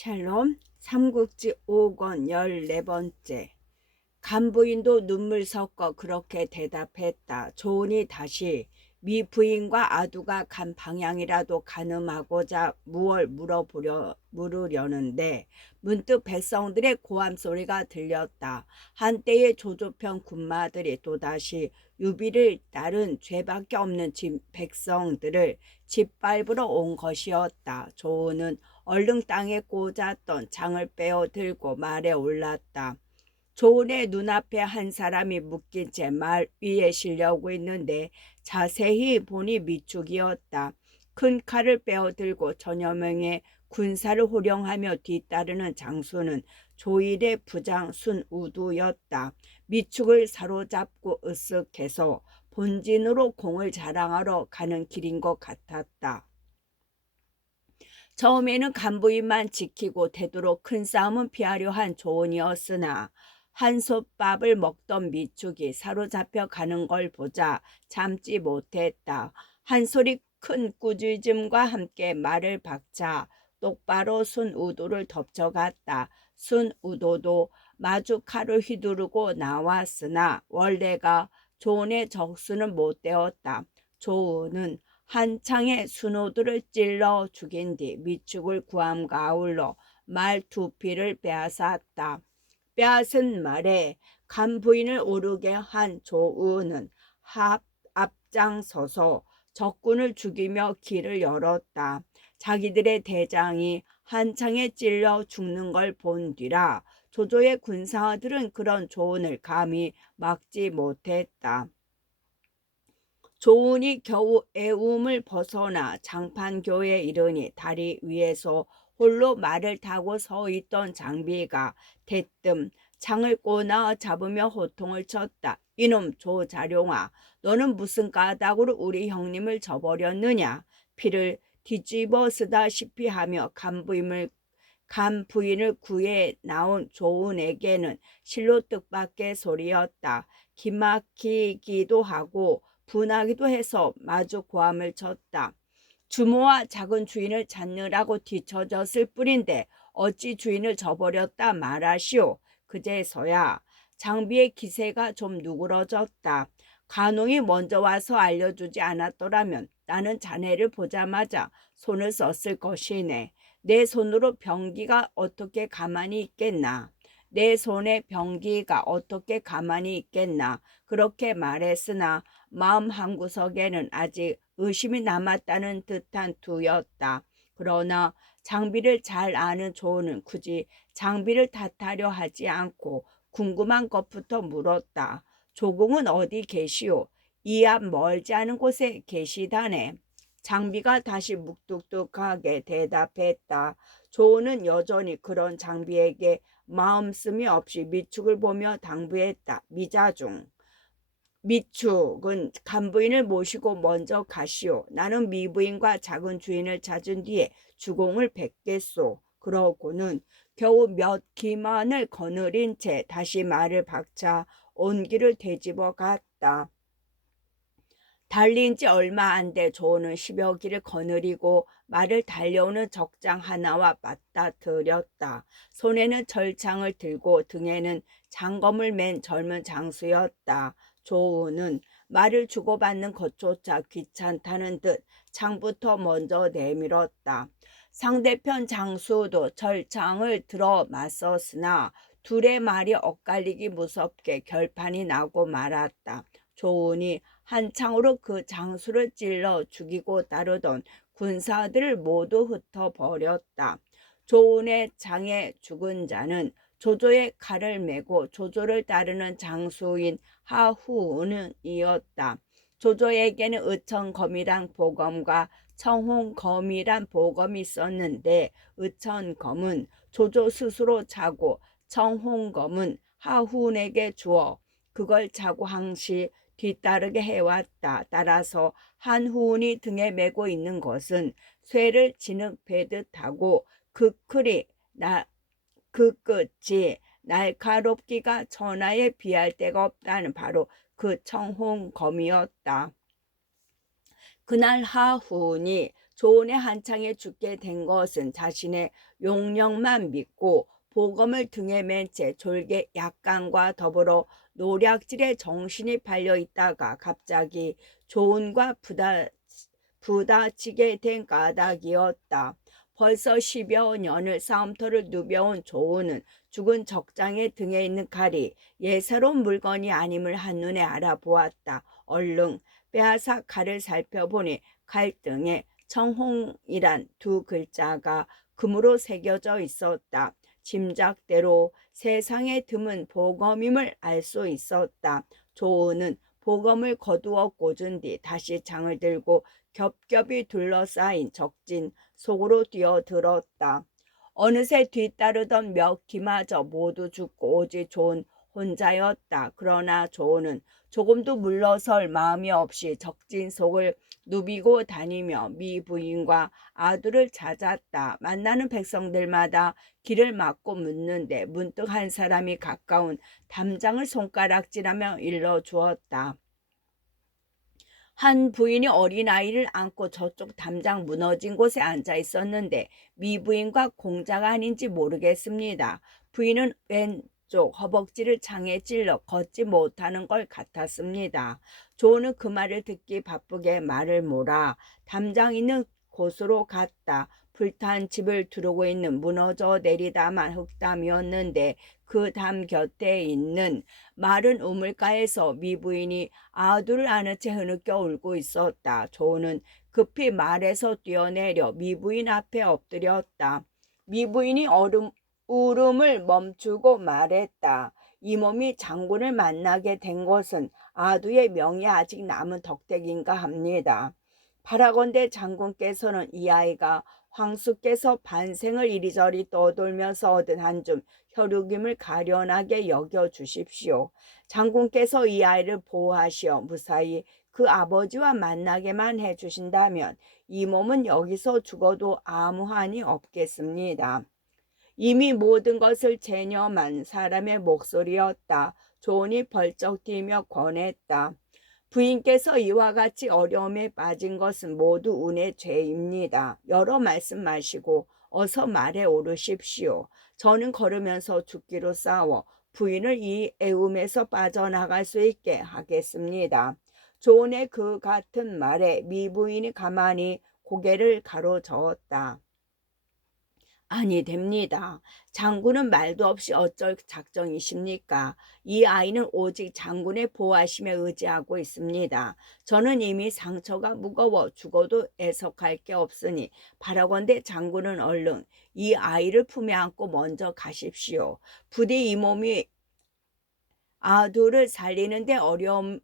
샬롬 삼국지 5권 14번째. 간부인도 눈물 섞어 그렇게 대답했다. 조은이 다시 미 부인과 아두가 간 방향이라도 가늠하고자 무얼 물으려는데 문득 백성들의 고함 소리가 들렸다. 한때의 조조편 군마들이 또다시 유비를 따른 죄밖에 없는 백성들을 짓밟으러 온 것이었다. 조은은 얼른 땅에 꽂았던 창을 빼어 들고 말에 올랐다. 조은의 눈앞에 한 사람이 묶인 채 말 위에 실려오고 있는데 자세히 보니 미축이었다. 큰 칼을 빼어 들고 천여 명의 군사를 호령하며 뒤따르는 장수는 조일의 부장 순우두였다. 미축을 사로잡고 으쓱해서 본진으로 공을 자랑하러 가는 길인 것 같았다. 처음에는 간부인만 지키고 되도록 큰 싸움은 피하려 한 조은이었으나 한솥밥을 먹던 미축이 사로잡혀 가는 걸 보자 참지 못했다. 한 소리 큰 꾸짖음과 함께 말을 박자 똑바로 순우도를 덮쳐갔다. 순우도도 마주 칼을 휘두르고 나왔으나 원래가 조은의 적수는 못 되었다. 조은은 한창에 순우도를 찔러 죽인 뒤 미축을 구함과 아울러 말 두 피를 빼앗았다. 빼앗은 말에 간부인을 오르게 한 조은은 앞장서서 적군을 죽이며 길을 열었다. 자기들의 대장이 한창에 찔러 죽는 걸 본 뒤라 조조의 군사들은 그런 조은을 감히 막지 못했다. 조은이 겨우 애움을 벗어나 장판교에 이르니 다리 위에서 홀로 말을 타고 서 있던 장비가 대뜸 창을 꼬나 잡으며 호통을 쳤다. 이놈 조자룡아, 너는 무슨 까닭으로 우리 형님을 저버렸느냐? 피를 뒤집어 쓰다시피 하며 간부인을 구해 나온 조은에게는 실로 뜻밖의 소리였다. 기막히기도 하고 분하기도 해서 마주 고함을 쳤다. 주모와 작은 주인을 찾느라고 뒤처졌을 뿐인데 어찌 주인을 저버렸다 말하시오. 그제서야 장비의 기세가 좀 누그러졌다. 간홍이 먼저 와서 알려주지 않았더라면 나는 자네를 보자마자 손을 썼을 것이네. 내 손으로 병기가 어떻게 가만히 있겠나. 내 손에 병기가 어떻게 가만히 있겠나. 그렇게 말했으나 마음 한구석에는 아직 의심이 남았다는 듯한 투였다. 그러나 장비를 잘 아는 조은은 굳이 장비를 탓하려 하지 않고 궁금한 것부터 물었다. 조공은 어디 계시오? 이 앞 멀지 않은 곳에 계시다네. 장비가 다시 묵뚝뚝하게 대답했다. 조은은 여전히 그런 장비에게 마음씀이 없이 미축을 보며 당부했다. 미자중. 미축은 간부인을 모시고 먼저 가시오. 나는 미부인과 작은 주인을 찾은 뒤에 주공을 뵙겠소. 그러고는 겨우 몇 기만을 거느린 채 다시 말을 박자 온 길을 되짚어 갔다. 달린 지 얼마 안 돼 조은은 10여 기를 거느리고 말을 달려오는 적장 하나와 맞닥뜨렸다. 손에는 절창을 들고 등에는 장검을 맨 젊은 장수였다. 조은은 말을 주고받는 것조차 귀찮다는 듯 창부터 먼저 내밀었다. 상대편 장수도 절창을 들어 맞섰으나 둘의 말이 엇갈리기 무섭게 결판이 나고 말았다. 조은이 한창으로 그 장수를 찔러 죽이고 따르던 군사들을 모두 흩어버렸다. 조은의 장에 죽은 자는 조조의 칼을 메고 조조를 따르는 장수인 하후은이었다. 조조에게는 의천검이란 보검과 청홍검이란 보검이 있었는데 의천검은 조조 스스로 차고 청홍검은 하후은에게 주어 그걸 차고 항시 뒤따르게 해왔다. 따라서 한후은이 등에 메고 있는 것은 쇠를 진흙 베듯 하고 그 끝이 날카롭기가 천하에 비할 데가 없다는 바로 그 청홍검이었다. 그날 하후은이 조언의 한창에 죽게 된 것은 자신의 용력만 믿고 복음을 등에 맨 채 졸개 약간과 더불어 노략질에 정신이 팔려 있다가 갑자기 조언과 부다치게 된 까닭이었다. 벌써 10여 년을 싸움터를 누벼온 조은은 죽은 적장의 등에 있는 칼이 예사로운 물건이 아님을 한눈에 알아보았다. 얼른 빼앗아 칼을 살펴보니 칼등에 청홍이란 두 글자가 금으로 새겨져 있었다. 짐작대로 세상에 드문 복음임을 알 수 있었다. 조은은 복음을 거두어 꽂은 뒤 다시 창을 들고 겹겹이 둘러싸인 적진 속으로 뛰어들었다. 어느새 뒤따르던 몇 기마저 모두 죽고 오직 존 혼자였다. 그러나 존은 조금도 물러설 마음이 없이 적진 속을 누비고 다니며 미 부인과 아들을 찾았다. 만나는 백성들마다 길을 막고 묻는데 문득 한 사람이 가까운 담장을 손가락질하며 일러주었다. 한 부인이 어린아이를 안고 저쪽 담장 무너진 곳에 앉아 있었는데 미부인과 공자가 아닌지 모르겠습니다. 부인은 왼쪽 허벅지를 창에 찔러 걷지 못하는 걸 같았습니다. 조는 그 말을 듣기 바쁘게 말을 몰아 담장 있는 곳으로 갔다. 불탄 집을 두르고 있는 무너져 내리다만 흙담이었는데 그 담 곁에 있는 마른 우물가에서 미부인이 아들을 안은 채 흐느껴 울고 있었다. 조는 급히 말에서 뛰어내려 미부인 앞에 엎드렸다. 미부인이 울음을 멈추고 말했다. 이 몸이 장군을 만나게 된 것은 아두의 명이 아직 남은 덕택인가 합니다. 바라건대 장군께서는 이 아이가 황수께서 반생을 이리저리 떠돌면서 얻은 한 줌 혈육임을 가련하게 여겨주십시오. 장군께서 이 아이를 보호하시어 무사히 그 아버지와 만나게만 해주신다면 이 몸은 여기서 죽어도 아무 한이 없겠습니다. 이미 모든 것을 체념한 사람의 목소리였다. 조언이 벌쩍 뛰며 권했다. 부인께서 이와 같이 어려움에 빠진 것은 모두 운의 죄입니다. 여러 말씀 마시고 어서 말에 오르십시오. 저는 걸으면서 죽기로 싸워 부인을 이 애움에서 빠져나갈 수 있게 하겠습니다. 조언의 그 같은 말에 미부인이 가만히 고개를 가로저었다. 아니 됩니다. 장군은 말도 없이 어쩔 작정이십니까? 이 아이는 오직 장군의 보호하심에 의지하고 있습니다. 저는 이미 상처가 무거워 죽어도 애석할 게 없으니 바라건대 장군은 얼른 이 아이를 품에 안고 먼저 가십시오. 부디 이 몸이 아두를 살리는데 어려움을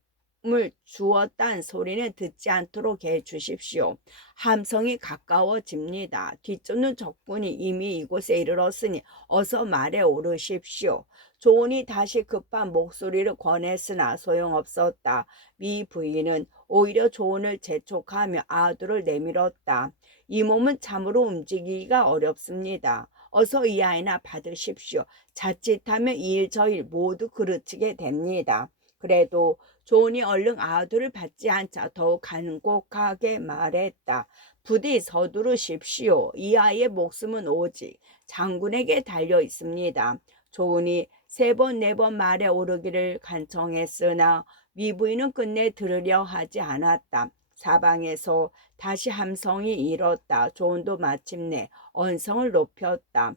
주었단 소리는 듣지 않도록 해주십시오. 함성이 가까워집니다. 뒤쫓는 적군이 이미 이곳에 이르렀으니 어서 말에 오르십시오. 조언이 다시 급한 목소리를 권했으나 소용없었다. 미 부인은 오히려 조언을 재촉하며 아두를 내밀었다. 이 몸은 참으로 움직이기가 어렵습니다. 어서 이 아이나 받으십시오. 자칫하면 이 일 저 일 모두 그르치게 됩니다. 그래도 조언이 얼른 아두를 받지 않자 더욱 간곡하게 말했다. 부디 서두르십시오. 이 아이의 목숨은 오직 장군에게 달려 있습니다. 조언이 3번 4번 말에 오르기를 간청했으나 미부인은 끝내 들으려 하지 않았다. 사방에서 다시 함성이 일었다. 조언도 마침내 언성을 높였다.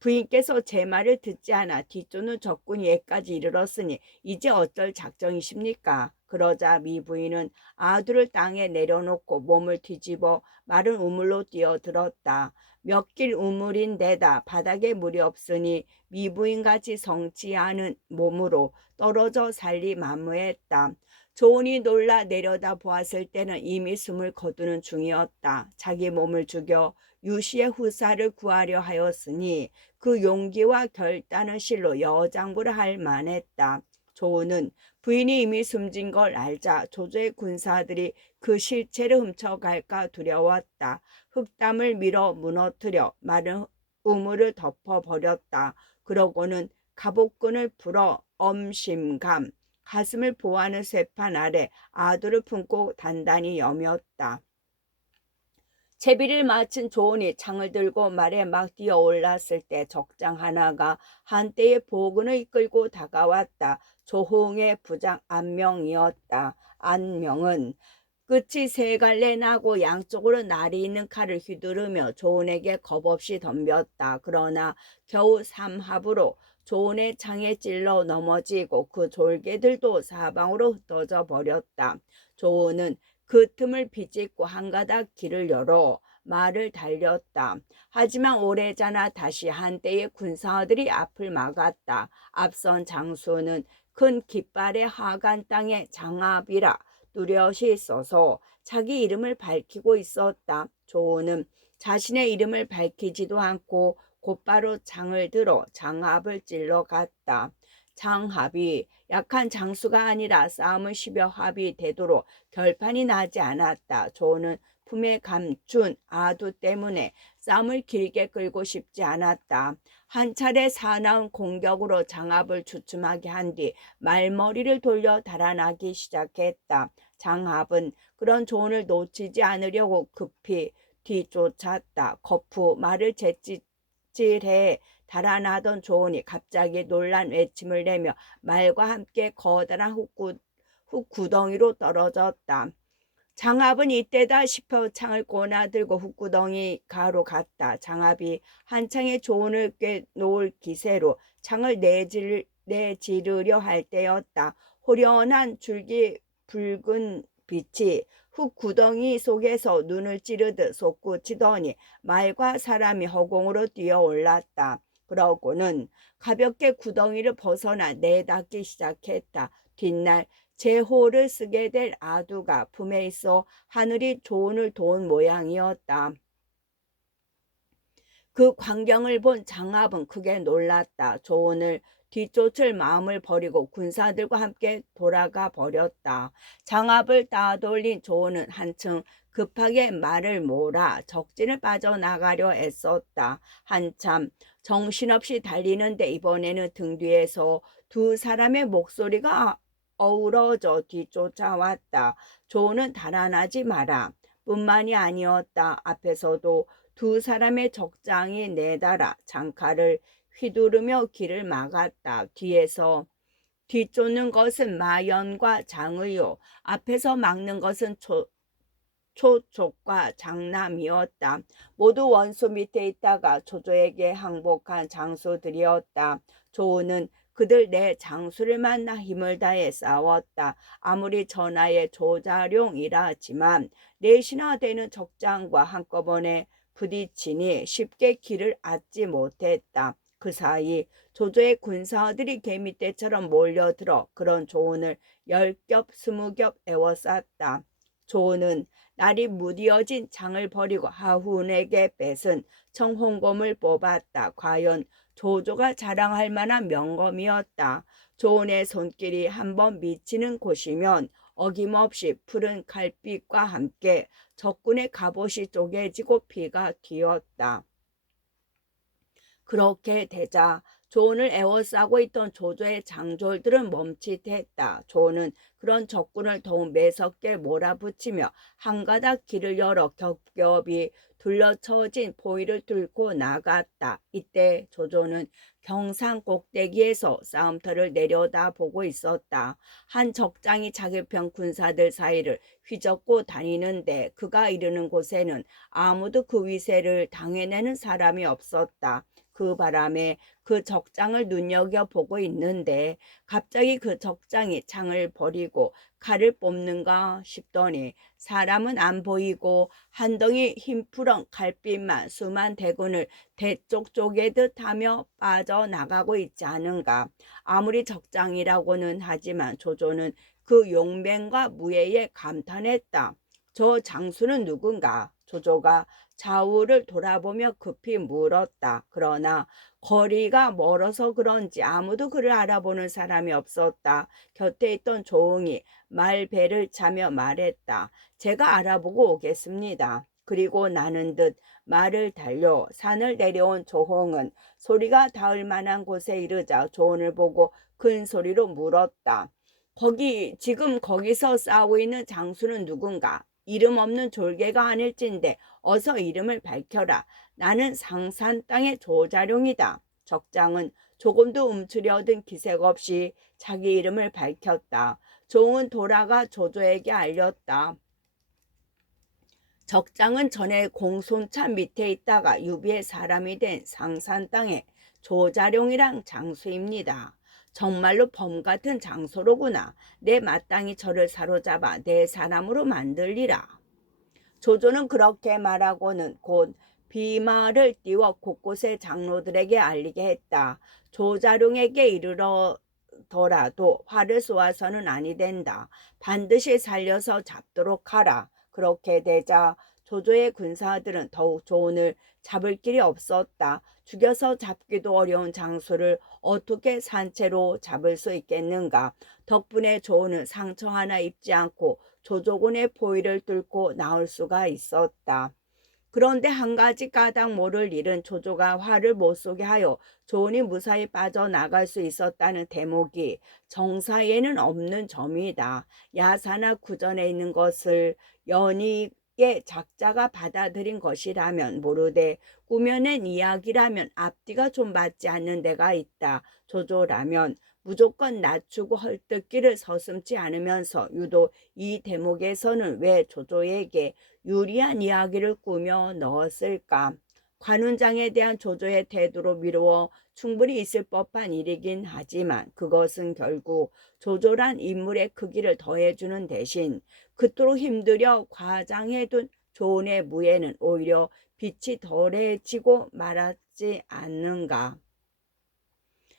부인께서 제 말을 듣지 않아 뒤쫓는 적군이 얘까지 이르렀으니 이제 어쩔 작정이십니까? 그러자 미 부인은 아두를 땅에 내려놓고 몸을 뒤집어 마른 우물로 뛰어들었다. 몇 길 우물인데다 바닥에 물이 없으니 미 부인같이 성치 않은 몸으로 떨어져 살리 만무했다. 조은이 놀라 내려다 보았을 때는 이미 숨을 거두는 중이었다. 자기 몸을 죽여 유시의 후사를 구하려 하였으니 그 용기와 결단은 실로 여장부를 할 만했다. 조은은 부인이 이미 숨진 걸 알자 조조의 군사들이 그 실체를 훔쳐갈까 두려웠다. 흙담을 밀어 무너뜨려 마른 우물을 덮어버렸다. 그러고는 갑옷끈을 풀어 엄심감 가슴을 보호하는 쇠판 아래 아두를 품고 단단히 여몄다. 채비를 마친 조은이 창을 들고 말에 막 뛰어 올랐을 때 적장 하나가 한때의 보군을 이끌고 다가왔다. 조홍의 부장 안명이었다. 안명은 끝이 세 갈래 나고 양쪽으로 날이 있는 칼을 휘두르며 조은에게 겁없이 덤볐다. 그러나 겨우 삼합으로 조은의 창에 찔러 넘어지고 그 졸개들도 사방으로 흩어져 버렸다. 조은은 그 틈을 비집고 한 가닥 길을 열어 말을 달렸다. 하지만 오래전에 다시 한때의 군사들이 앞을 막았다. 앞선 장수는 큰 깃발의 하간 땅에 장압이라 뚜렷이 써서 자기 이름을 밝히고 있었다. 조은은 자신의 이름을 밝히지도 않고 곧바로 창을 들어 장압을 찔러 갔다. 장합이 약한 장수가 아니라 싸움을 10여 합이 되도록 결판이 나지 않았다. 조는 품에 감춘 아두 때문에 싸움을 길게 끌고 싶지 않았다. 한 차례 사나운 공격으로 장합을 주춤하게 한 뒤 말머리를 돌려 달아나기 시작했다. 장합은 그런 조언을 놓치지 않으려고 급히 뒤쫓았다. 거푸 말을 재찔해 달아나던 조언이 갑자기 놀란 외침을 내며 말과 함께 커다란 흙구덩이로 떨어졌다. 장합은 이때다 싶어 창을 꼬나들고 흙구덩이 가로 갔다. 장합이 한창의 조언을 꿰놓을 기세로 창을 내지르려 할 때였다. 호련한 줄기 붉은 빛이 흙구덩이 속에서 눈을 찌르듯 솟구치더니 말과 사람이 허공으로 뛰어올랐다. 그러고는 가볍게 구덩이를 벗어나 내닫기 시작했다. 뒷날 제호를 쓰게 될 아두가 품에 있어 하늘이 조언을 도운 모양이었다. 그 광경을 본 장합은 크게 놀랐다. 조언을 뒤쫓을 마음을 버리고 군사들과 함께 돌아가 버렸다. 장합을 따돌린 조언은 한층 급하게 말을 몰아 적진을 빠져나가려 애썼다. 한참 정신없이 달리는데 이번에는 등 뒤에서 두 사람의 목소리가 어우러져 뒤쫓아왔다. 조언은 달아나지 마라 뿐만이 아니었다. 앞에서도 두 사람의 적장이 내달아 장칼을 휘두르며 길을 막았다. 뒤에서 뒤쫓는 것은 마연과 장의요. 앞에서 막는 것은 초족과 장남이었다. 모두 원수 밑에 있다가 조조에게 항복한 장수들이었다. 조우는 그들 내 장수를 만나 힘을 다해 싸웠다. 아무리 전하의 조자룡이라 하지만 넷이나 되는 적장과 한꺼번에 부딪히니 쉽게 길을 얻지 못했다. 그 사이 조조의 군사들이 개미떼처럼 몰려들어 그런 조은을 10겹 20겹 에워쌌다. 조은은 날이 무디어진 창을 버리고 하훈에게 뺏은 청홍검을 뽑았다. 과연 조조가 자랑할 만한 명검이었다. 조은의 손길이 한번 미치는 곳이면 어김없이 푸른 칼빛과 함께 적군의 갑옷이 쪼개지고 피가 튀었다. 그렇게 되자 조은을 에워싸고 있던 조조의 장졸들은 멈칫했다. 조은은 그런 적군을 더욱 매섭게 몰아붙이며 한 가닥 길을 열어 겹겹이 둘러쳐진 포위를 뚫고 나갔다. 이때 조조는 경산 꼭대기에서 싸움터를 내려다보고 있었다. 한 적장이 자기 편 군사들 사이를 휘젓고 다니는데 그가 이르는 곳에는 아무도 그 위세를 당해내는 사람이 없었다. 그 바람에 그 적장을 눈여겨보고 있는데 갑자기 그 적장이 창을 버리고 칼을 뽑는가 싶더니 사람은 안 보이고 한 덩이 흰푸른 칼빛만 수만 대군을 대쪽 쪼개듯 하며 빠져나가고 있지 않은가. 아무리 적장이라고는 하지만 조조는 그 용맹과 무예에 감탄했다. 저 장수는 누군가? 조조가 좌우를 돌아보며 급히 물었다. 그러나 거리가 멀어서 그런지 아무도 그를 알아보는 사람이 없었다. 곁에 있던 조응이 말배를 차며 말했다. 제가 알아보고 오겠습니다. 그리고 나는 듯 말을 달려 산을 내려온 조홍은 소리가 닿을 만한 곳에 이르자 조은을 보고 큰 소리로 물었다. 지금 거기서 싸우고 있는 장수는 누군가? 이름 없는 졸개가 아닐진데 어서 이름을 밝혀라. 나는 상산 땅의 조자룡이다. 적장은 조금도 움츠려 든 기색 없이 자기 이름을 밝혔다. 종은 돌아가 조조에게 알렸다. 적장은 전에 공손차 밑에 있다가 유비의 사람이 된 상산 땅의 조자룡이랑 장수입니다. 정말로 범 같은 장소로구나. 내 마땅히 저를 사로잡아 내 사람으로 만들리라. 조조는 그렇게 말하고는 곧 비말을 띄워 곳곳의 장로들에게 알리게 했다. 조자룡에게 이르러더라도 화를 쏘아서는 아니 된다. 반드시 살려서 잡도록 하라. 그렇게 되자 조조의 군사들은 더욱 조언을 잡을 길이 없었다. 죽여서 잡기도 어려운 장수를 어떻게 산채로 잡을 수 있겠는가. 덕분에 조언은 상처 하나 입지 않고 조조군의 포위를 뚫고 나올 수가 있었다. 그런데 한 가지 까닭 모를 일은 조조가 화를 못 쏘게 하여 조언이 무사히 빠져나갈 수 있었다는 대목이 정사에는 없는 점이다. 야사나 구전에 있는 것을 연익의 작자가 받아들인 것이라면 모르되 꾸며낸 이야기라면 앞뒤가 좀 맞지 않는 데가 있다. 조조라면 무조건 낮추고 헐뜯기를 서슴지 않으면서 유독 이 대목에서는 왜 조조에게 유리한 이야기를 꾸며 넣었을까? 관훈장에 대한 조조의 태도로 미루어 충분히 있을 법한 일이긴 하지만 그것은 결국 조조란 인물의 크기를 더해주는 대신 그토록 힘들여 과장해둔 조언의 무예는 오히려 빛이 덜해지고 말았지 않는가.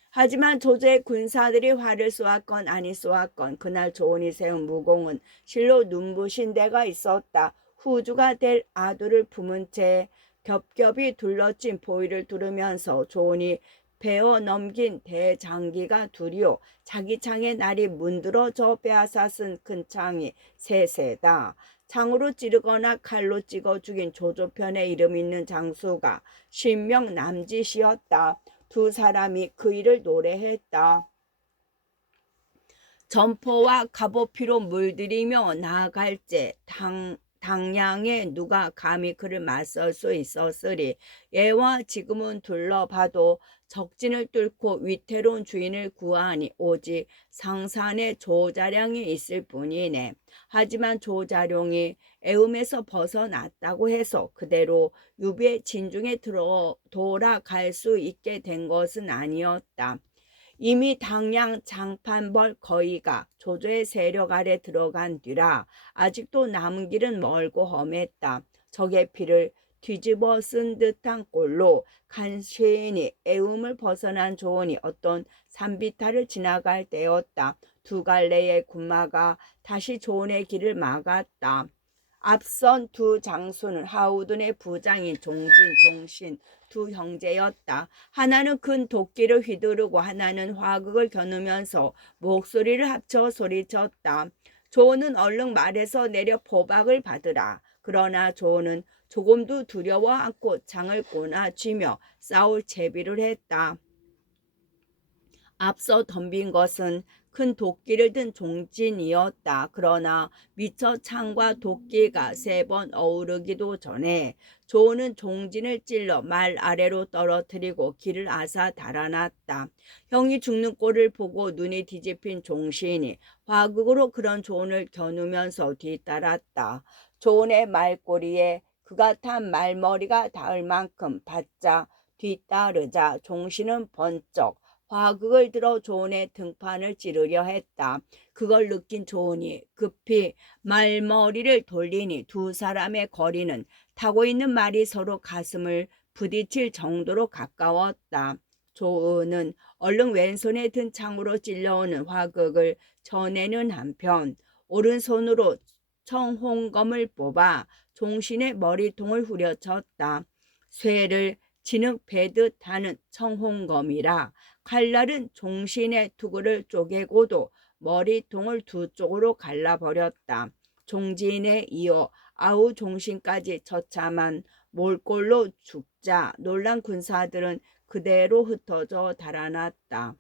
하지만 조조의 군사들이 화를 쏘았건 아니 쏘았건 그날 조언이 세운 무공은 실로 눈부신 데가 있었다. 후주가 될 아들을 품은 채 겹겹이 둘러진 포위를 뚫으면서 조언이 베어 넘긴 대장기가 둘이요 자기 창에 날이 문드러져 빼앗아 쓴 큰 창이 셋세다. 창으로 찌르거나 칼로 찍어 죽인 조조편에 이름 있는 장수가 신명 남짓이었다. 두 사람이 그 일을 노래했다. 점포와 갑오피로 물들이며 나아갈 때 당양에 누가 감히 그를 맞설 수 있었으리. 예와 지금은 둘러봐도 적진을 뚫고 위태로운 주인을 구하니 오직 상산에 조자룡이 있을 뿐이네. 하지만 조자룡이 애움에서 벗어났다고 해서 그대로 유비의 진중에 돌아갈 수 있게 된 것은 아니었다. 이미 당양 장판벌 거의가 조조의 세력 아래 들어간 뒤라 아직도 남은 길은 멀고 험했다. 적의 피를 뒤집어 쓴 듯한 꼴로 간신히 애움을 벗어난 조언이 어떤 산비탈을 지나갈 때였다. 두 갈래의 군마가 다시 조언의 길을 막았다. 앞선 두 장수는 하우든의 부장인 종진, 종신 두 형제였다. 하나는 큰 도끼를 휘두르고 하나는 화극을 겨누면서 목소리를 합쳐 소리쳤다. 조언은 얼른 말에서 내려 포박을 받으라. 그러나 조언은 조금도 두려워 않고 창을 꼬나쥐며 싸울 채비를 했다. 앞서 덤빈 것은 큰 도끼를 든 종진이었다. 그러나 미처 창과 도끼가 3번 어우르기도 전에 조은은 종진을 찔러 말 아래로 떨어뜨리고 길을 아사 달아났다. 형이 죽는 꼴을 보고 눈이 뒤집힌 종신이 화극으로 그런 조은을 겨누면서 뒤따랐다. 조은의 말꼬리에 그가 탄 말머리가 닿을 만큼 바짝 뒤따르자 종신은 번쩍 화극을 들어 조은의 등판을 찌르려 했다. 그걸 느낀 조은이 급히 말머리를 돌리니 두 사람의 거리는 타고 있는 말이 서로 가슴을 부딪힐 정도로 가까웠다. 조은은 얼른 왼손에 든 창으로 찔러오는 화극을 쳐내는 한편 오른손으로 청홍검을 뽑아 종신의 머리통을 후려쳤다. 쇠를 진흙 베듯 하는 청홍검이라 칼날은 종신의 투구를 쪼개고도 머리통을 두 쪽으로 갈라버렸다. 종진에 이어 아우 종신까지 처참한 몰골로 죽자 놀란 군사들은 그대로 흩어져 달아났다.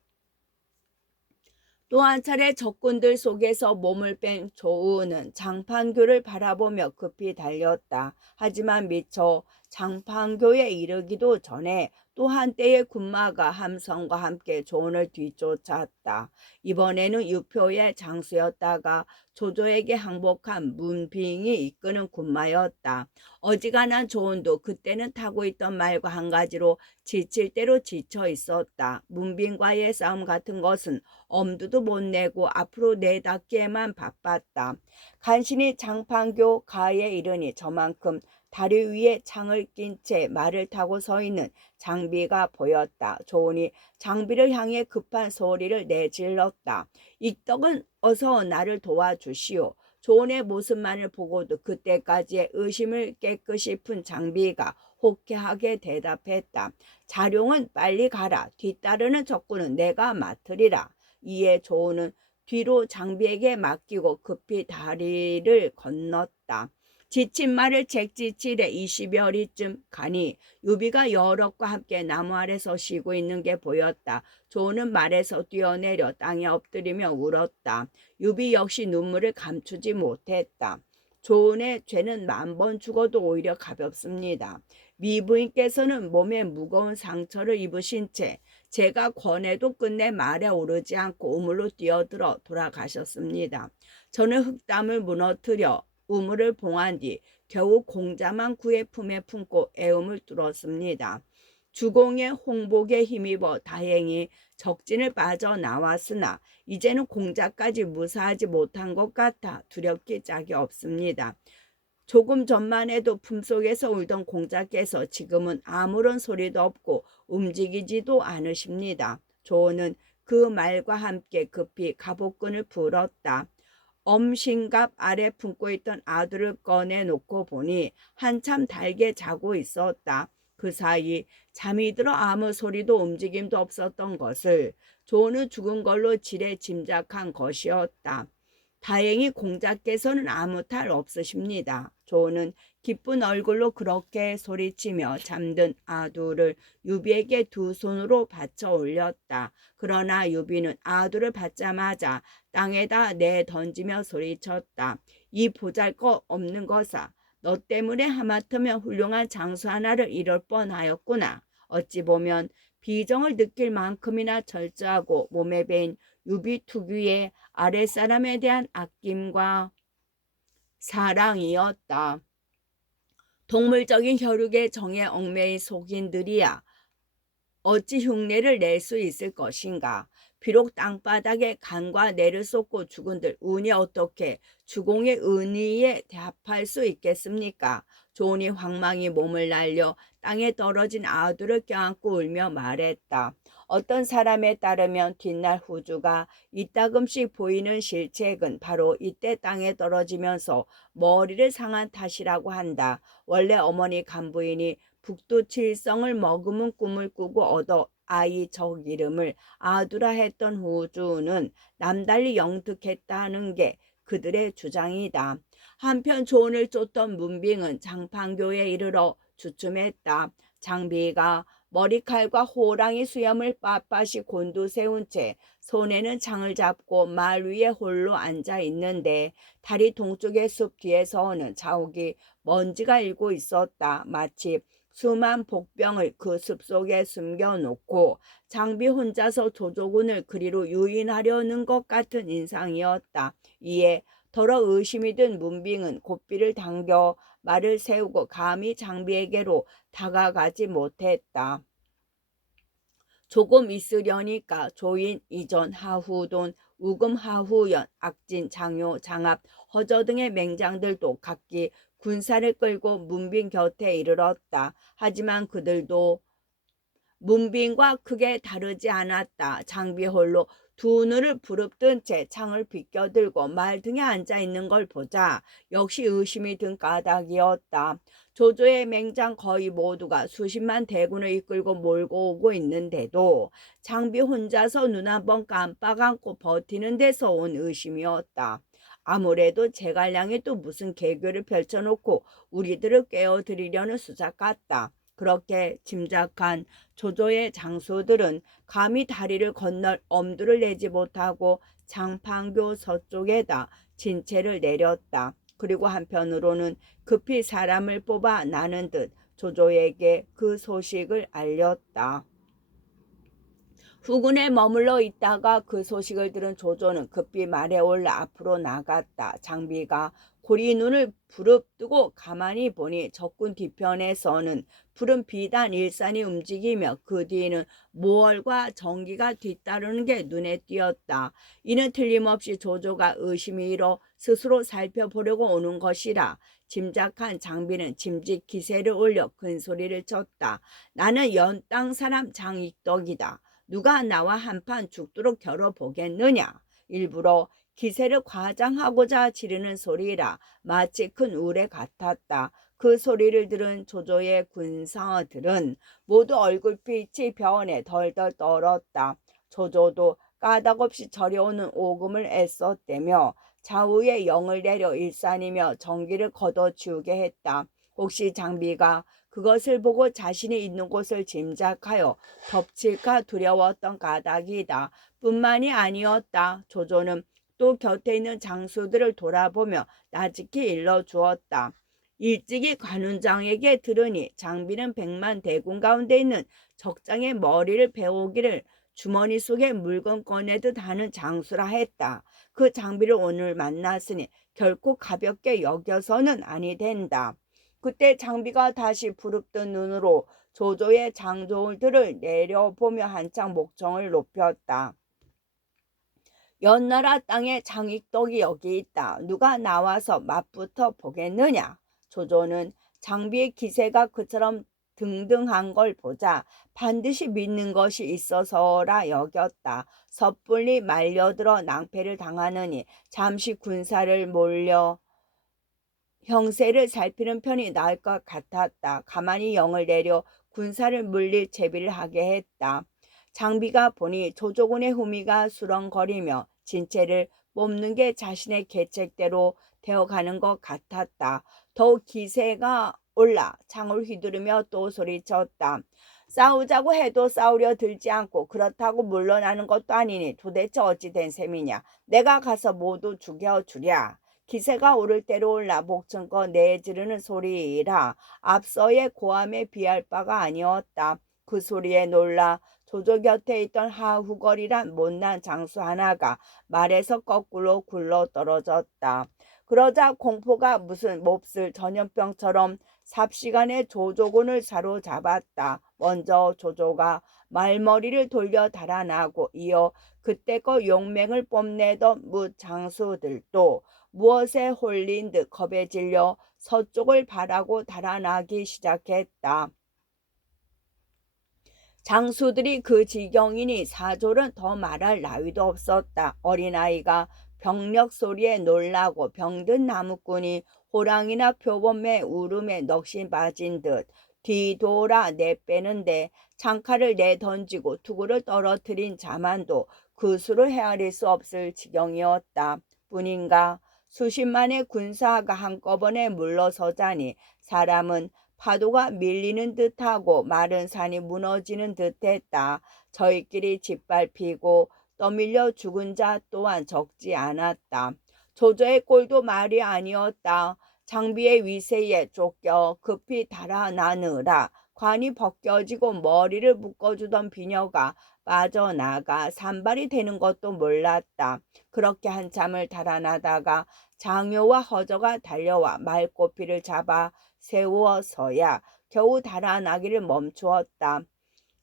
또 한 차례 적군들 속에서 몸을 뺀 조우는 장판교를 바라보며 급히 달렸다. 하지만 미처 장판교에 이르기도 전에 또 한때의 군마가 함성과 함께 조은을 뒤쫓았다. 이번에는 유표의 장수였다가 조조에게 항복한 문빙이 이끄는 군마였다. 어지간한 조은도 그때는 타고 있던 말과 한 가지로 지칠 대로 지쳐 있었다. 문빙과의 싸움 같은 것은 엄두도 못 내고 앞으로 내닫기에만 바빴다. 간신히 장판교 가에 이르니 저만큼 다리 위에 창을 낀 채 말을 타고 서 있는 장비가 보였다. 조은이 장비를 향해 급한 소리를 내질렀다. 익덕은 어서 나를 도와주시오. 조은의 모습만을 보고도 그때까지의 의심을 깨끗이 푼 장비가 호쾌하게 대답했다. 자룡은 빨리 가라. 뒤따르는 적군은 내가 맡으리라. 이에 조은은 뒤로 장비에게 맡기고 급히 다리를 건넜다. 지친 말을 책지칠에 20여리쯤 가니 유비가 여럿과 함께 나무 아래서 쉬고 있는 게 보였다. 조은은 말에서 뛰어내려 땅에 엎드리며 울었다. 유비 역시 눈물을 감추지 못했다. 조은의 죄는 10,000번 죽어도 오히려 가볍습니다. 미부인께서는 몸에 무거운 상처를 입으신 채 제가 권해도 끝내 말에 오르지 않고 우물로 뛰어들어 돌아가셨습니다. 저는 흙담을 무너뜨려 우물을 봉한 뒤 겨우 공자만 그의 품에 품고 애움을 뚫었습니다. 주공의 홍복에 힘입어 다행히 적진을 빠져나왔으나 이제는 공자까지 무사하지 못한 것 같아 두렵기 짝이 없습니다. 조금 전만 해도 품속에서 울던 공자께서 지금은 아무런 소리도 없고 움직이지도 않으십니다. 조은은 그 말과 함께 급히 갑옷끈을 풀었다. 엄신갑 아래 품고 있던 아들을 꺼내놓고 보니 한참 달게 자고 있었다. 그 사이 잠이 들어 아무 소리도 움직임도 없었던 것을 조은은 죽은 걸로 지레 짐작한 것이었다. 다행히 공자께서는 아무 탈 없으십니다. 조은은 기쁜 얼굴로 그렇게 소리치며 잠든 아두를 유비에게 두 손으로 받쳐 올렸다. 그러나 유비는 아두를 받자마자 땅에다 내던지며 소리쳤다. 이 보잘것 없는 것아, 너 때문에 하마터면 훌륭한 장수 하나를 잃을 뻔하였구나. 어찌 보면 비정을 느낄 만큼이나 철저하고 몸에 배인 유비 특유의 아랫사람에 대한 아낌과 사랑이었다. 동물적인 혈육의 정에 얽매인 속인들이야 어찌 흉내를 낼 수 있을 것인가. 비록 땅바닥에 간과 내를 쏟고 죽은들 운이 어떻게 주공의 은의에 대합할 수 있겠습니까? 조은이 황망히 몸을 날려 땅에 떨어진 아두를 껴안고 울며 말했다. 어떤 사람에 따르면 뒷날 후주가 이따금씩 보이는 실책은 바로 이때 땅에 떨어지면서 머리를 상한 탓이라고 한다. 원래 어머니 간부인이 북두칠성을 머금은 꿈을 꾸고 얻어 아이 적 이름을 아두라 했던 후주는 남달리 영특했다는 게 그들의 주장이다. 한편 조은을 쫓던 문빙은 장판교에 이르러 주춤했다. 장비가 머리칼과 호랑이 수염을 빳빳이 곤두세운 채 손에는 창을 잡고 말 위에 홀로 앉아 있는데 다리 동쪽의 숲 뒤에서는 자욱이 먼지가 일고 있었다. 마치 수만 복병을 그 숲속에 숨겨놓고 장비 혼자서 조조군을 그리로 유인하려는 것 같은 인상이었다. 이에 더러 의심이 든 문빙은 고삐를 당겨 말을 세우고 감히 장비에게로 다가가지 못했다. 조금 있으려니까 조인, 이전, 하후돈, 우금, 하후연, 악진, 장요, 장압, 허저 등의 맹장들도 각기 군사를 끌고 문빙 곁에 이르렀다. 하지만 그들도 문빙과 크게 다르지 않았다. 장비 홀로 두 눈을 부릅뜬 채 창을 비껴들고 말 등에 앉아 있는 걸 보자 역시 의심이 든 까닭이었다. 조조의 맹장 거의 모두가 수십만 대군을 이끌고 몰고 오고 있는데도 장비 혼자서 눈 한 번 깜빡 않고 버티는 데서 온 의심이었다. 아무래도 제갈량이 또 무슨 계교를 펼쳐놓고 우리들을 깨어드리려는 수작 같다. 그렇게 짐작한 조조의 장수들은 감히 다리를 건널 엄두를 내지 못하고 장판교 서쪽에다 진채를 내렸다. 그리고 한편으로는 급히 사람을 뽑아 나는 듯 조조에게 그 소식을 알렸다. 후군에 머물러 있다가 그 소식을 들은 조조는 급히 말에 올라 앞으로 나갔다. 장비가 고리 눈을 부릅뜨고 가만히 보니 적군 뒤편에서는 푸른 비단 일산이 움직이며 그 뒤에는 모월과 전기가 뒤따르는 게 눈에 띄었다. 이는 틀림없이 조조가 의심이 일어 스스로 살펴보려고 오는 것이라 짐작한 장비는 짐짓 기세를 올려 큰 소리를 쳤다. 나는 연땅 사람 장익덕이다. 누가 나와 한판 죽도록 겨뤄보겠느냐. 일부러 기세를 과장하고자 지르는 소리라 마치 큰 우레 같았다. 그 소리를 들은 조조의 군사들은 모두 얼굴빛이 변해 덜덜 떨었다. 조조도 까닭없이 저려오는 오금을 애썼대며 좌우에 영을 내려 일산이며 전기를 걷어치우게 했다. 혹시 장비가 그것을 보고 자신이 있는 곳을 짐작하여 덮칠까 두려웠던 까닭이다. 뿐만이 아니었다. 조조는 또 곁에 있는 장수들을 돌아보며 나직히 일러주었다. 일찍이 관운장에게 들으니 장비는 백만 대군 가운데 있는 적장의 머리를 베오기를 주머니 속에 물건 꺼내듯 하는 장수라 했다. 그 장비를 오늘 만났으니 결코 가볍게 여겨서는 아니 된다. 그때 장비가 다시 부릅뜬 눈으로 조조의 장졸들을 내려보며 한창 목청을 높였다. 연나라 땅에 장익덕이 여기 있다. 누가 나와서 맞붙어 보겠느냐. 조조는 장비의 기세가 그처럼 등등한 걸 보자 반드시 믿는 것이 있어서라 여겼다. 섣불리 말려들어 낭패를 당하느니 잠시 군사를 몰려 형세를 살피는 편이 나을 것 같았다. 가만히 영을 내려 군사를 물릴 제비를 하게 했다. 장비가 보니 조조군의 후미가 수렁거리며 진채를 뽑는 게 자신의 계책대로 되어가는 것 같았다. 더욱 기세가 올라 창을 휘두르며 또 소리쳤다. 싸우자고 해도 싸우려 들지 않고 그렇다고 물러나는 것도 아니니 도대체 어찌 된 셈이냐. 내가 가서 모두 죽여주랴. 기세가 오를 대로 올라 목청껏 내지르는 소리라 앞서의 고함에 비할 바가 아니었다. 그 소리에 놀라 조조 곁에 있던 하후거리란 못난 장수 하나가 말에서 거꾸로 굴러 떨어졌다. 그러자 공포가 무슨 몹쓸 전염병처럼 삽시간에 조조군을 사로잡았다. 먼저 조조가 말머리를 돌려 달아나고 이어 그때껏 용맹을 뽐내던 무장수들도 무엇에 홀린 듯 겁에 질려 서쪽을 바라고 달아나기 시작했다. 장수들이 그 지경이니 사졸은 더 말할 나위도 없었다. 어린아이가 병력 소리에 놀라고 병든 나무꾼이 호랑이나 표범의 울음에 넋이 빠진 듯 뒤돌아 내빼는데 창칼을 내던지고 투구를 떨어뜨린 자만도 그 수를 헤아릴 수 없을 지경이었다. 뿐인가 수십만의 군사가 한꺼번에 물러서자니 사람은 파도가 밀리는 듯하고 마른 산이 무너지는 듯했다. 저희끼리 짓밟히고 떠밀려 죽은 자 또한 적지 않았다. 조조의 꼴도 말이 아니었다. 장비의 위세에 쫓겨 급히 달아나느라 관이 벗겨지고 머리를 묶어주던 비녀가 빠져나가 산발이 되는 것도 몰랐다. 그렇게 한참을 달아나다가 장효와 허저가 달려와 말꼬피를 잡아 세우어서야 겨우 달아나기를 멈추었다.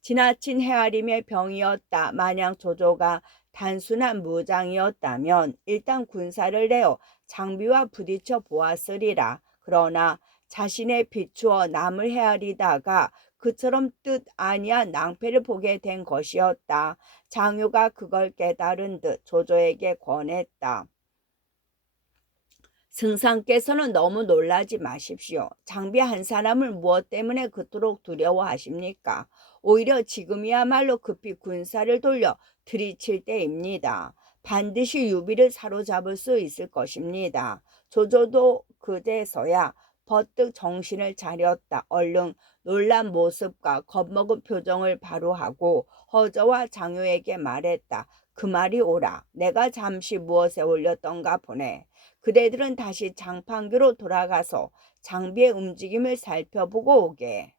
지나친 헤아림의 병이었다. 만약 조조가 단순한 무장이었다면 일단 군사를 내어 장비와 부딪혀 보았으리라. 그러나 자신의 비추어 남을 헤아리다가 그처럼 뜻 아니한 낭패를 보게 된 것이었다. 장효가 그걸 깨달은 듯 조조에게 권했다. 승상께서는 너무 놀라지 마십시오. 장비 한 사람을 무엇 때문에 그토록 두려워하십니까? 오히려 지금이야말로 급히 군사를 돌려 들이칠 때입니다. 반드시 유비를 사로잡을 수 있을 것입니다. 조조도 그제서야 버뜩 정신을 차렸다. 얼른 놀란 모습과 겁먹은 표정을 바로 하고 허저와 장효에게 말했다. 그 말이 옳아. 내가 잠시 무엇에 올렸던가 보네. 그대들은 다시 장판교로 돌아가서 장비의 움직임을 살펴보고 오게.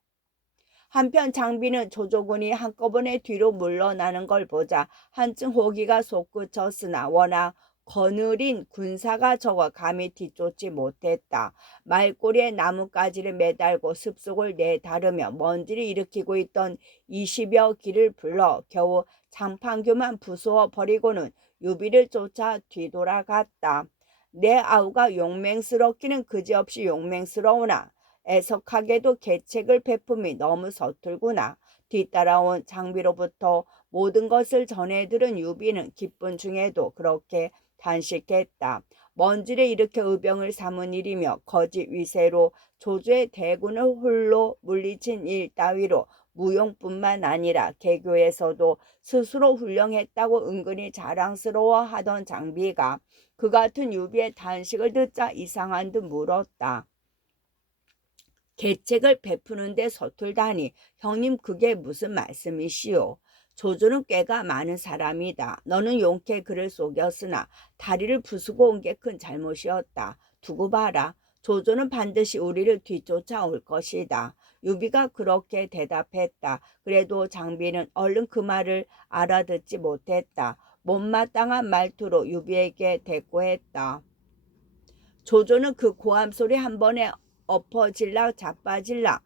한편 장비는 조조군이 한꺼번에 뒤로 물러나는 걸 보자 한층 호기가 솟구쳤으나 워낙 거느린 군사가 적어 감히 뒤쫓지 못했다. 말꼬리에 나뭇가지를 매달고 습속을 내다르며 먼지를 일으키고 있던 20여 기를 불러 겨우 장판교만 부수어 버리고는 유비를 쫓아 뒤돌아갔다. 내 아우가 용맹스럽기는 그지없이 용맹스러우나 애석하게도 계책을 베품이 너무 서툴구나. 뒤따라온 장비로부터 모든 것을 전해들은 유비는 기쁜 중에도 그렇게 단식했다. 먼지를 일으켜 의병을 삼은 일이며 거짓 위세로 조조의 대군을 홀로 물리친 일 따위로 무용뿐만 아니라 개교에서도 스스로 훌륭했다고 은근히 자랑스러워하던 장비가 그 같은 유비의 단식을 듣자 이상한 듯 물었다. 계책을 베푸는데 서툴다니 형님 그게 무슨 말씀이시오? 조조는 꾀가 많은 사람이다. 너는 용케 그를 속였으나 다리를 부수고 온 게 큰 잘못이었다. 두고 봐라. 조조는 반드시 우리를 뒤쫓아올 것이다. 유비가 그렇게 대답했다. 그래도 장비는 얼른 그 말을 알아듣지 못했다. 못마땅한 말투로 유비에게 대꾸했다. 조조는 그 고함 소리 한 번에 엎어질락 자빠질락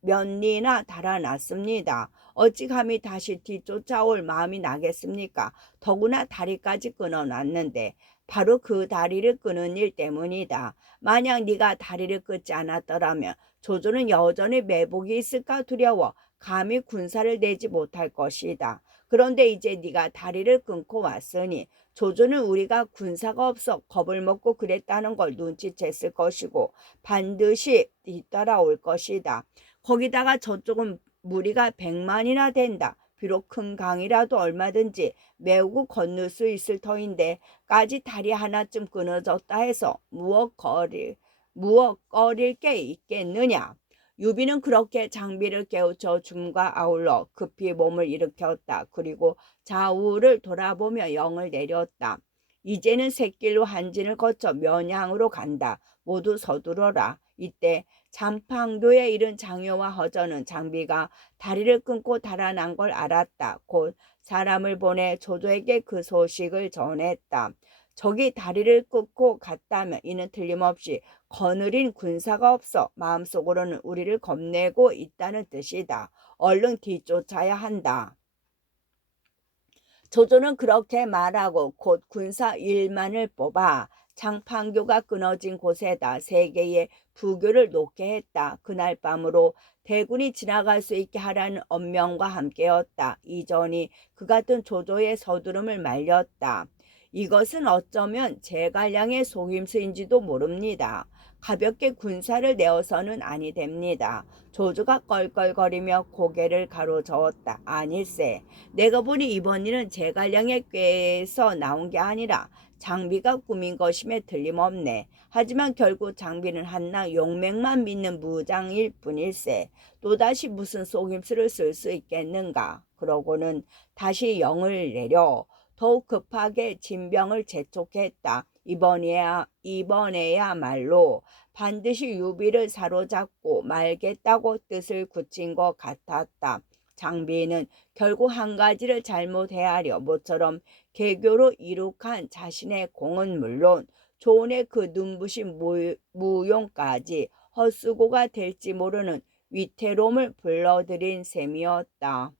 몇리나 달아났습니다. 어찌 감히 다시 뒤쫓아올 마음이 나겠습니까? 더구나 다리까지 끊어놨는데 바로 그 다리를 끊은 일 때문이다. 만약 네가 다리를 끊지 않았더라면 조조는 여전히 매복이 있을까 두려워 감히 군사를 내지 못할 것이다. 그런데 이제 네가 다리를 끊고 왔으니 조조는 우리가 군사가 없어 겁을 먹고 그랬다는 걸 눈치챘을 것이고 반드시 뒤따라올 것이다. 거기다가 저쪽은 무리가 100만이나 된다. 비록 큰 강이라도 얼마든지 메우고 건널 수 있을 터인데 까지 다리 하나쯤 끊어졌다 해서 무엇 거릴 게 있겠느냐. 유비는 그렇게 장비를 깨우쳐 줌과 아울러 급히 몸을 일으켰다. 그리고 좌우를 돌아보며 영을 내렸다. 이제는 샛길로 한진을 거쳐 면양으로 간다. 모두 서두러라. 이때 장판교에 이른 장효와 허전은 장비가 다리를 끊고 달아난 걸 알았다. 곧 사람을 보내 조조에게 그 소식을 전했다. 적이 다리를 끊고 갔다면 이는 틀림없이 거느린 군사가 없어 마음속으로는 우리를 겁내고 있다는 뜻이다. 얼른 뒤쫓아야 한다. 조조는 그렇게 말하고 곧 군사 1만을 뽑아 장판교가 끊어진 곳에다 3개의 부교를 놓게 했다. 그날 밤으로 대군이 지나갈 수 있게 하라는 엄명과 함께였다. 이전이 그 같은 조조의 서두름을 말렸다. 이것은 어쩌면 제갈량의 속임수인지도 모릅니다. 가볍게 군사를 내어서는 아니 됩니다. 조조가 껄껄거리며 고개를 가로저었다. 아닐세. 내가 보니 이번 일은 제갈량의 꾀에서 나온 게 아니라 장비가 꾸민 것임에 틀림없네. 하지만 결국 장비는 한낱 용맹만 믿는 무장일 뿐일세. 또다시 무슨 속임수를 쓸 수 있겠는가. 그러고는 다시 영을 내려 더욱 급하게 진병을 재촉했다. 이번에야말로 반드시 유비를 사로잡고 말겠다고 뜻을 굳힌 것 같았다. 장비는 결국 한 가지를 잘못 헤아려 모처럼 개교로 이룩한 자신의 공은 물론 조은의 그 눈부신 무용까지 헛수고가 될지 모르는 위태로움을 불러들인 셈이었다.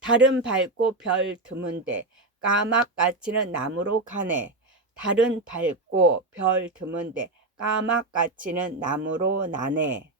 달은 밝고 별 드문데 까막같이는 나무로 가네. 달은 밝고 별 드문데 까막같이는 나무로 나네.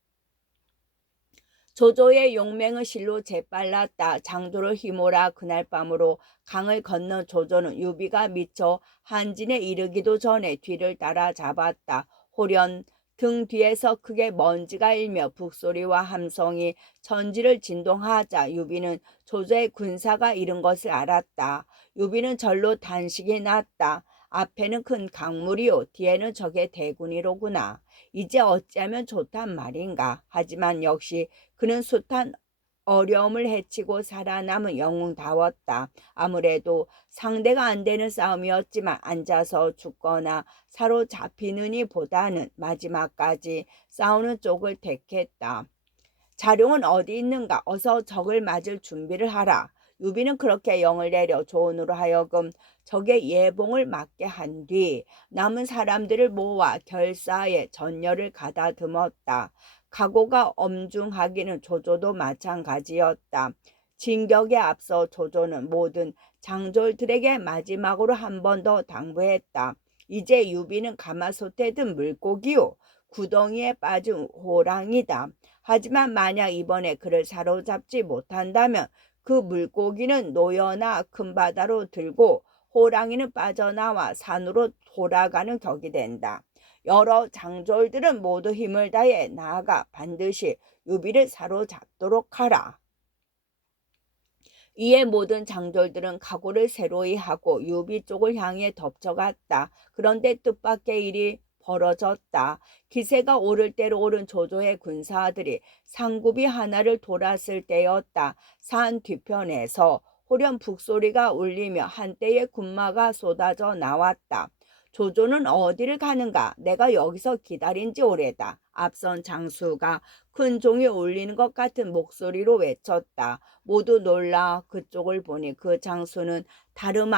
조조의 용맹은 실로 재빨랐다. 장도를 휘몰아 그날 밤으로 강을 건너 조조는 유비가 미쳐 한진에 이르기도 전에 뒤를 따라잡았다. 호련 등 뒤에서 크게 먼지가 일며 북소리와 함성이 천지를 진동하자 유비는 조조의 군사가 이른 것을 알았다. 유비는 절로 단식이 났다. 앞에는 큰 강물이요 뒤에는 적의 대군이로구나. 이제 어찌하면 좋단 말인가. 하지만 역시 그는 숱한 어려움을 헤치고 살아남은 영웅다웠다. 아무래도 상대가 안 되는 싸움이었지만 앉아서 죽거나 사로잡히느니 보다는 마지막까지 싸우는 쪽을 택했다. 자룡은 어디 있는가? 어서 적을 맞을 준비를 하라. 유비는 그렇게 영을 내려 조언으로 하여금 적의 예봉을 막게 한 뒤 남은 사람들을 모아 결사에 전열을 가다듬었다. 각오가 엄중하기는 조조도 마찬가지였다. 진격에 앞서 조조는 모든 장졸들에게 마지막으로 한 번 더 당부했다. 이제 유비는 가마솥에 든 물고기요 구덩이에 빠진 호랑이다. 하지만 만약 이번에 그를 사로잡지 못한다면 그 물고기는 노여나 큰 바다로 들고 호랑이는 빠져나와 산으로 돌아가는 격이 된다. 여러 장졸들은 모두 힘을 다해 나아가 반드시 유비를 사로잡도록 하라. 이에 모든 장졸들은 각오를 새로이 하고 유비 쪽을 향해 덮쳐갔다. 그런데 뜻밖의 일이 벌어졌다. 기세가 오를 대로 오른 조조의 군사들이 상구비 하나를 돌았을 때였다. 산 뒤편에서 호련 북소리가 울리며 한때의 군마가 쏟아져 나왔다. 조조는 어디를 가는가? 내가 여기서 기다린 지 오래다. 앞선 장수가 큰 종이 울리는 것 같은 목소리로 외쳤다. 모두 놀라 그쪽을 보니 그 장수는 다름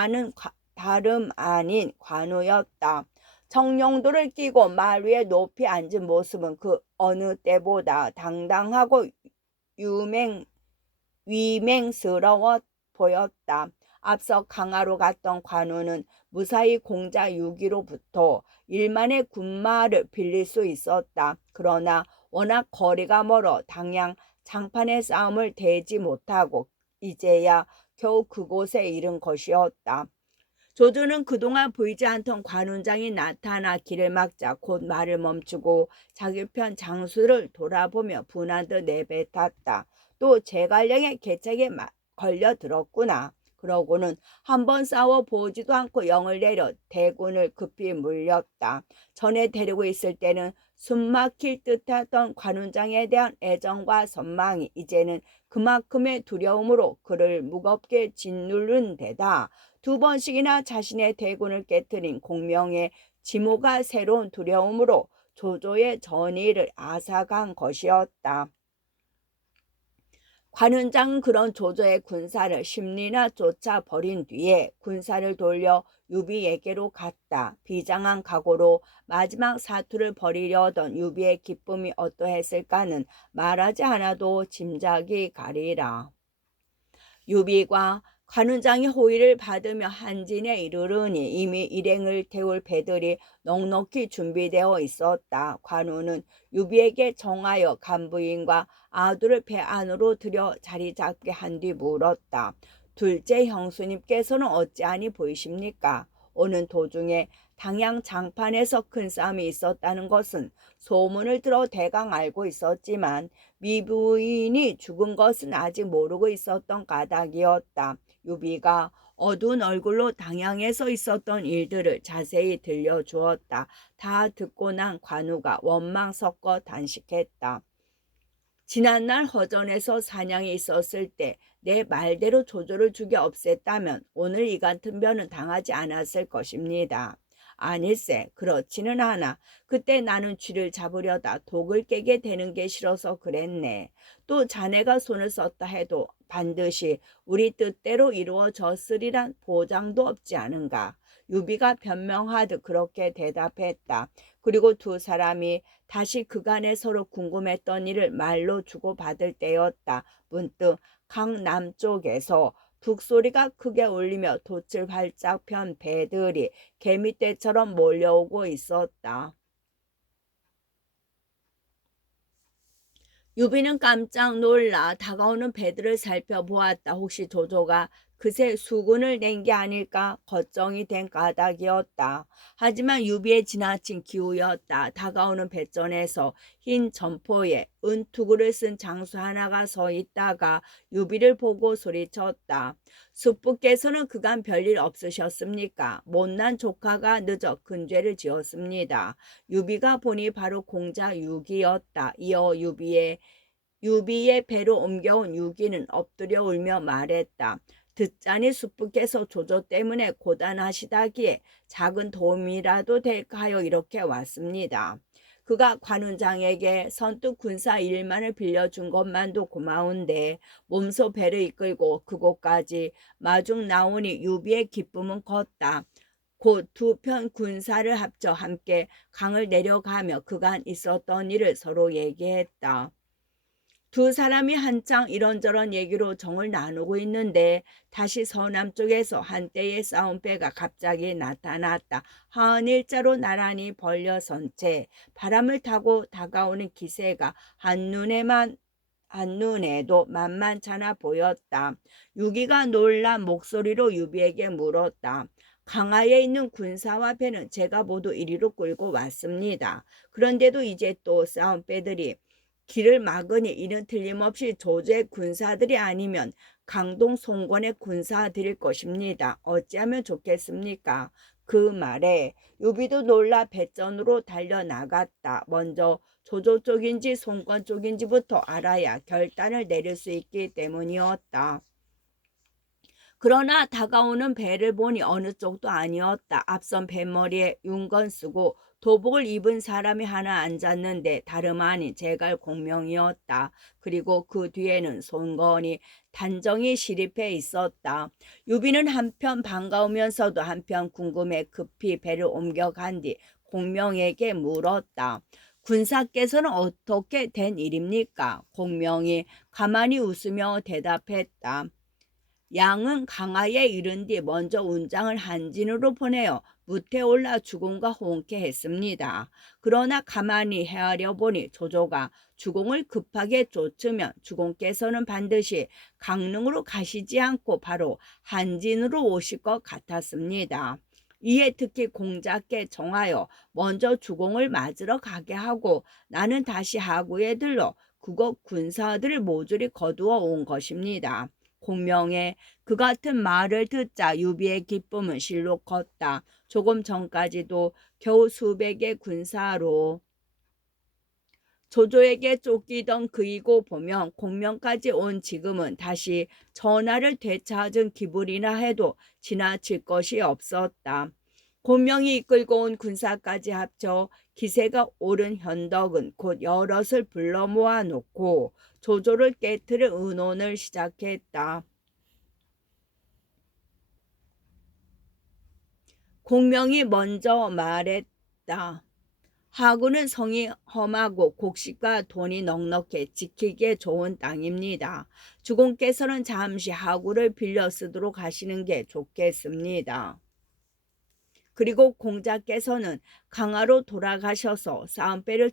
아닌 관우였다. 청룡도를 끼고 말 위에 높이 앉은 모습은 그 어느 때보다 당당하고 위맹스러워 보였다. 앞서 강화로 갔던 관우는 무사히 공자 6위로부터 일만의 군마를 빌릴 수 있었다. 그러나 워낙 거리가 멀어 당양 장판의 싸움을 대지 못하고 이제야 겨우 그곳에 이른 것이었다. 조조는 그동안 보이지 않던 관운장이 나타나 길을 막자 곧 말을 멈추고 자기 편 장수를 돌아보며 분한듯 내뱉었다. 또 제갈량의 계책에 걸려들었구나. 그러고는 한번 싸워보지도 않고 영을 내려 대군을 급히 물렸다. 전에 데리고 있을 때는 숨막힐 듯했던 관운장에 대한 애정과 선망이 이제는 그만큼의 두려움으로 그를 무겁게 짓누른 데다 두 번씩이나 자신의 대군을 깨뜨린 공명의 지모가 새로운 두려움으로 조조의 전의를 앗아간 것이었다. 관운장은 그런 조조의 군사를 10리나 쫓아 버린 뒤에 군사를 돌려 유비에게로 갔다. 비장한 각오로 마지막 사투를 벌이려던 유비의 기쁨이 어떠했을까는 말하지 않아도 짐작이 가리라. 유비가 관운장의 호의를 받으며 한진에 이르르니 이미 일행을 태울 배들이 넉넉히 준비되어 있었다. 관우는 유비에게 정하여 간부인과 아두를 배 안으로 들여 자리 잡게 한 뒤 물었다. 둘째 형수님께서는 어찌하니 보이십니까? 오는 도중에 당양 장판에서 큰 싸움이 있었다는 것은 소문을 들어 대강 알고 있었지만 미부인이 죽은 것은 아직 모르고 있었던 까닭이었다. 유비가 어두운 얼굴로 당양에서 있었던 일들을 자세히 들려주었다. 다 듣고 난 관우가 원망 섞어 단식했다. 지난날 허전에서 사냥이 있었을 때 내 말대로 조조를 죽여 없앴다면 오늘 이 같은 변은 당하지 않았을 것입니다. 아닐세, 그렇지는 않아. 그때 나는 쥐를 잡으려다 독을 깨게 되는 게 싫어서 그랬네. 또 자네가 손을 썼다 해도 반드시 우리 뜻대로 이루어졌으리란 보장도 없지 않은가. 유비가 변명하듯 그렇게 대답했다. 그리고 두 사람이 다시 그간에 서로 궁금했던 일을 말로 주고받을 때였다. 문득 강 남쪽에서 북소리가 크게 울리며 돛을 활짝 편 배들이 개미떼처럼 몰려오고 있었다. 유비는 깜짝 놀라 다가오는 배들을 살펴보았다. 혹시 조조가 그새 수군을 낸 게 아닐까 걱정이 된 까닭이었다. 하지만 유비의 지나친 기우였다. 다가오는 배전에서 흰 점포에 은투구를 쓴 장수 하나가 서 있다가 유비를 보고 소리쳤다. 숙부께서는 그간 별일 없으셨습니까? 못난 조카가 늦어 근죄를 지었습니다. 유비가 보니 바로 공자 유기였다. 이어 유비의 배로 옮겨온 유기는 엎드려 울며 말했다. 듣자니 숙부께서 조조 때문에 고단하시다기에 작은 도움이라도 될까 하여 이렇게 왔습니다. 그가 관운장에게 선뜻 군사 1만을 빌려준 것만도 고마운데 몸소 배를 이끌고 그곳까지 마중 나오니 유비의 기쁨은 컸다. 곧 두 편 군사를 합쳐 함께 강을 내려가며 그간 있었던 일을 서로 얘기했다. 두 사람이 한창 이런저런 얘기로 정을 나누고 있는데 다시 서남쪽에서 한때의 싸움배가 갑자기 나타났다. 하늘자로 나란히 벌려선 채 바람을 타고 다가오는 기세가 한눈에도 만만찮아 보였다. 유기가 놀란 목소리로 유비에게 물었다. 강하에 있는 군사와 배는 제가 모두 이리로 끌고 왔습니다. 그런데도 이제 또 싸움배들이 길을 막으니 이는 틀림없이 조조의 군사들이 아니면 강동 송권의 군사들일 것입니다. 어찌하면 좋겠습니까? 그 말에 유비도 놀라 배전으로 달려나갔다. 먼저 조조 쪽인지 송권 쪽인지부터 알아야 결단을 내릴 수 있기 때문이었다. 그러나 다가오는 배를 보니 어느 쪽도 아니었다. 앞선 배머리에 윤건 쓰고 도복을 입은 사람이 하나 앉았는데 다름 아닌 제갈 공명이었다. 그리고 그 뒤에는 손건이 단정히 시립해 있었다. 유비는 한편 반가우면서도 한편 궁금해 급히 배를 옮겨간 뒤 공명에게 물었다. 군사께서는 어떻게 된 일입니까? 공명이 가만히 웃으며 대답했다. 양은 강하에 이른 뒤 먼저 운장을 한진으로 보내어 무태 올라 주공과 호응케 했습니다. 그러나 가만히 헤아려 보니 조조가 주공을 급하게 쫓으면 주공께서는 반드시 강릉으로 가시지 않고 바로 한진으로 오실 것 같았습니다. 이에 특히 공자께 정하여 먼저 주공을 맞으러 가게 하고 나는 다시 하구에 들러 그곳 군사들을 모조리 거두어 온 것입니다. 공명의 그 같은 말을 듣자 유비의 기쁨은 실로 컸다. 조금 전까지도 겨우 수백의 군사로 조조에게 쫓기던 그이고 보면 공명까지 온 지금은 다시 전하를 되찾은 기분이나 해도 지나칠 것이 없었다. 공명이 이끌고 온 군사까지 합쳐 기세가 오른 현덕은 곧 여럿을 불러 모아놓고 조조를 깨트릴 의논을 시작했다. 공명이 먼저 말했다. 하구는 성이 험하고 곡식과 돈이 넉넉해 지키기에 좋은 땅입니다. 주공께서는 잠시 하구를 빌려 쓰도록 하시는 게 좋겠습니다. 그리고 공자께서는 강화로 돌아가셔서 싸움배를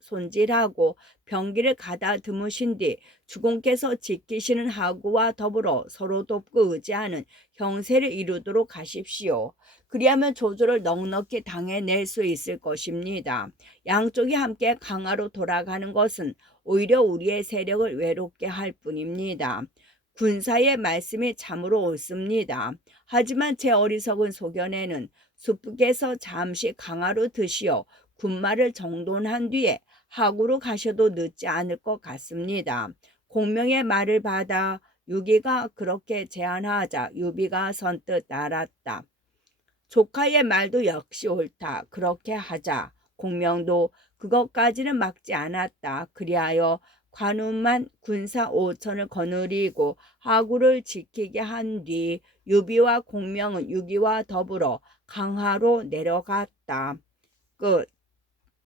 손질하고 병기를 가다듬으신 뒤 주공께서 지키시는 하구와 더불어 서로 돕고 의지하는 형세를 이루도록 하십시오. 그리하면 조조를 넉넉히 당해낼 수 있을 것입니다. 양쪽이 함께 강화로 돌아가는 것은 오히려 우리의 세력을 외롭게 할 뿐입니다. 군사의 말씀이 참으로 옳습니다. 하지만 제 어리석은 소견에는 숙부께서 잠시 강화로 드시어 군마를 정돈한 뒤에 하구로 가셔도 늦지 않을 것 같습니다. 공명의 말을 받아 유기가 그렇게 제안하자 유비가 선뜻 따랐다. 조카의 말도 역시 옳다. 그렇게 하자. 공명도 그것까지는 막지 않았다. 그리하여 관운만 군사 5천을 거느리고 하구를 지키게 한 뒤 유비와 공명은 유기와 더불어 강화로 내려갔다. 끝.